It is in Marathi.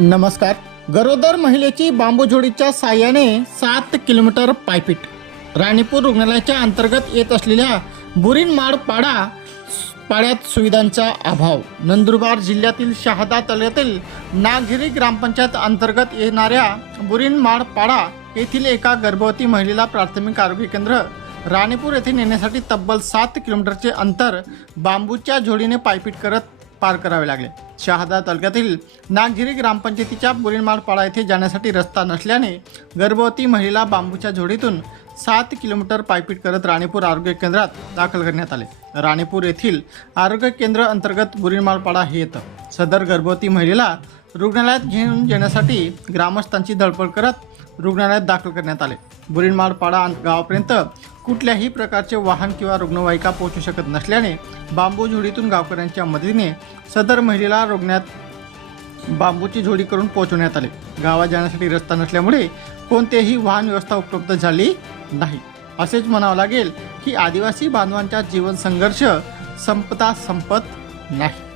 नमस्कार. गरोदर महिलेची बांबूझोडीच्या साह्याने सात किलोमीटर पायपीट. राणीपूर रुग्णालयाच्या अंतर्गत येत असलेल्या बुरीनमाड पाडा पाड्यात सुविधांचा अभाव. नंदुरबार जिल्ह्यातील शहादा तालुक्यातील नागिरी ग्रामपंचायत अंतर्गत येणाऱ्या बुरीनमाड पाडा येथील एका गर्भवती महिलेला प्राथमिक आरोग्य केंद्र राणीपूर येथे नेण्यासाठी तब्बल सात किलोमीटरचे अंतर बांबूच्या झोडीने पायपीट करत पार करावे लागले. शहादा तालुक्यातील नागझिरी ग्रामपंचायतीच्या बुरीनमाळपाडा येथे जाण्यासाठी रस्ता नसल्याने गर्भवती महिलेला बांबूच्या झोडीतून सात किलोमीटर पायपीट करत राणेपूर आरोग्य केंद्रात दाखल करण्यात आले. राणेपूर येथील आरोग्य केंद्र अंतर्गत बुरीनमाळपाडा हे येतं. सदर गर्भवती महिलेला रुग्णालयात घेऊन येण्यासाठी ग्रामस्थांची धडपड करत रुग्णालयात दाखल करण्यात आले. बुरीनमाळपाडा गावापर्यंत कुठल्याही प्रकारचे वाहन किंवा रुग्णवाहिका पोहोचू शकत नसल्याने बांबू झोडीतून गावकऱ्यांच्या मदतीने सदर महिलेला रुग्णात बांबूची झोडी करून पोहोचवण्यात आले. गावात जाण्यासाठी रस्ता नसल्यामुळे कोणतेही वाहन व्यवस्था उपलब्ध झाली नाही. असेच म्हणावं लागेल की आदिवासी बांधवांचा जीवन संघर्ष संपता संपत नाही.